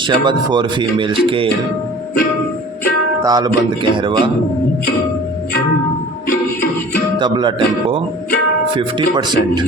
शब्द for female scale तालबंद Kaharwa tabla tempo 50 percent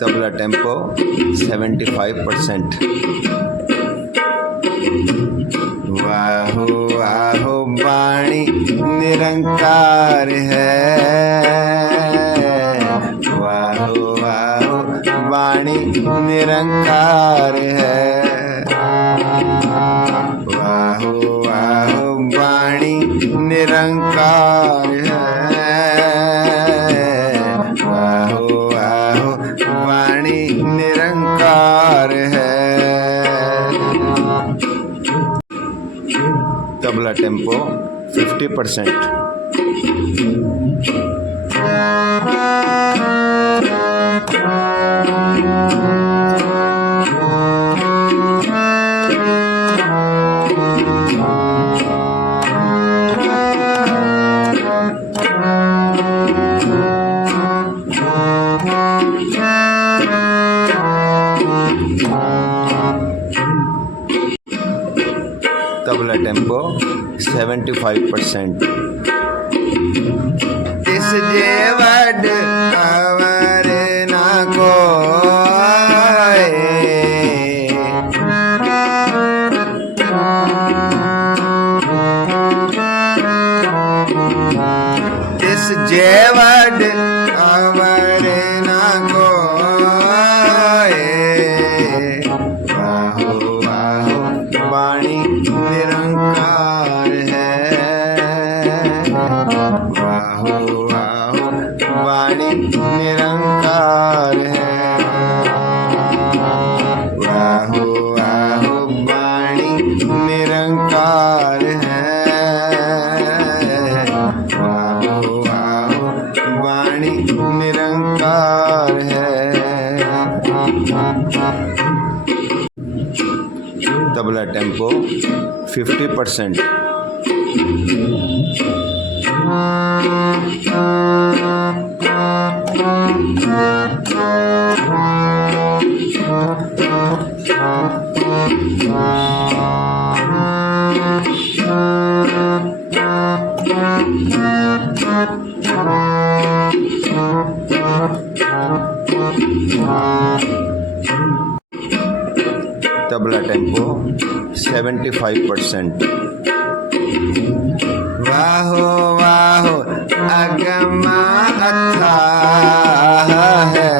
tabla tempo 75 percent वाहो वाहो वाणी निरंकार है वाहो वाहो वाणी निरंकार है वाहो वाहो वाणी निरंकार है tabla tempo 50 percent tabla tempo 75 percent इस जेवड अवर ना को वाणी निरंकार है। Tabla tempo 50 percent. Tabla tempo 75 percent. वाहो वाहो अगमा अथाह है।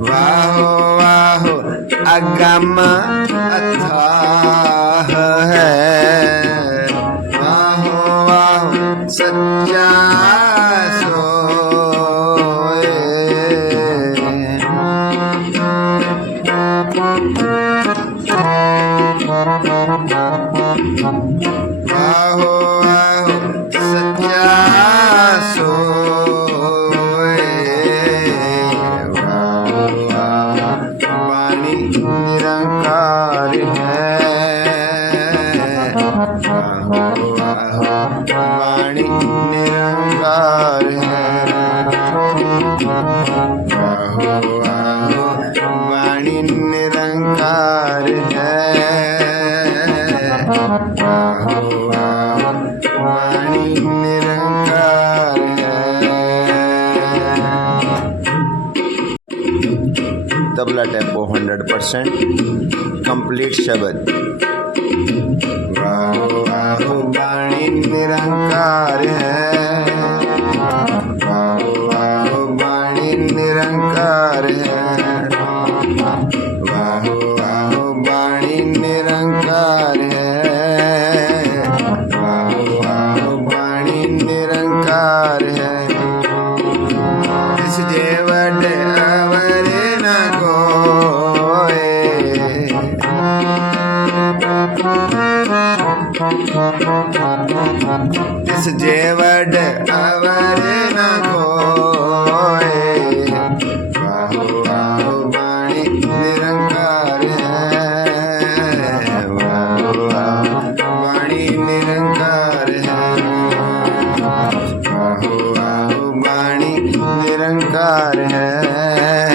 वाहो वाहो अगम अथाह आहो आहो सच्चा सोए। वाणी निरंकार है। वाहो वाहो वाणी Nirankar tabla tempo hundred percent complete शब्द। वाणी निरंकार है। निरंकार है। वाह निरंकार ਤਿਸ ਜੇ ਵਡ ਅਵਰ ਨ ਕੋਏ। ਵਾਹੁ ਵਾਹੁ ਬਾਣੀ ਨਿਰੰਕਾਰ ਹੈ। ਵਾਹੁ ਵਾਹੁ ਬਾਣੀ ਨਿਰੰਕਾਰ ਹੈ। ਵਾਹੁ ਵਾਹੁ ਬਾਣੀ ਨਿਰੰਕਾਰ ਹੈ।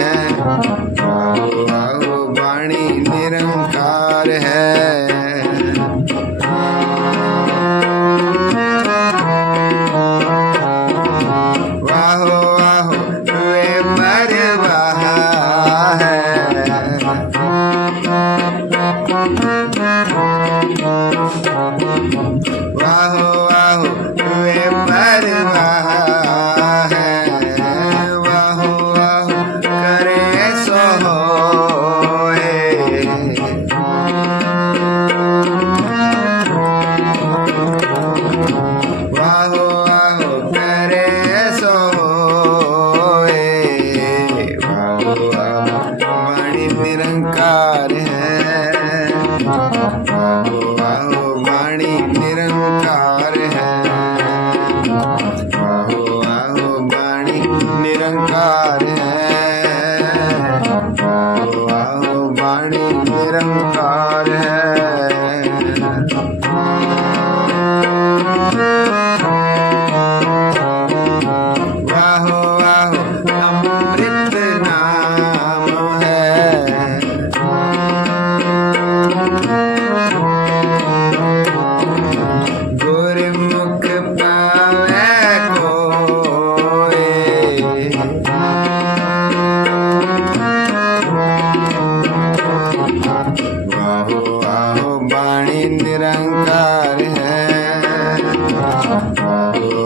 वाणी निरंकार है।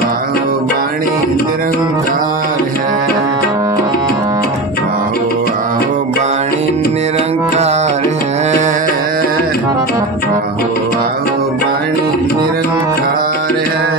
आओ वाणी निरंकार है। आओ आओ वाणी निरंकार है। वाहो आओ वाणी निरंकार है।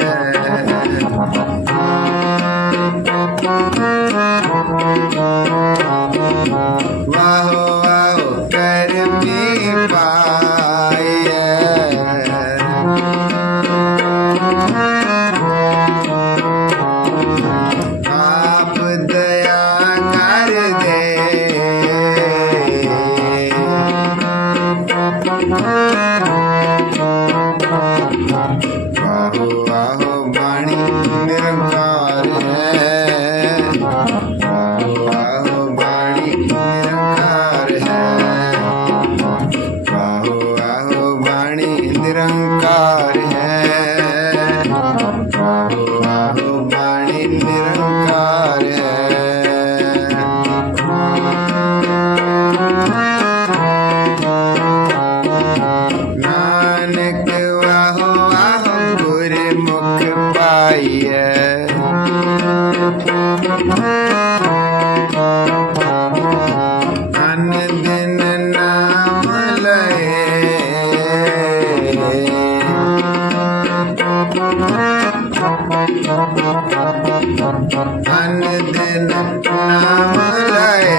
अन दिन नाम लय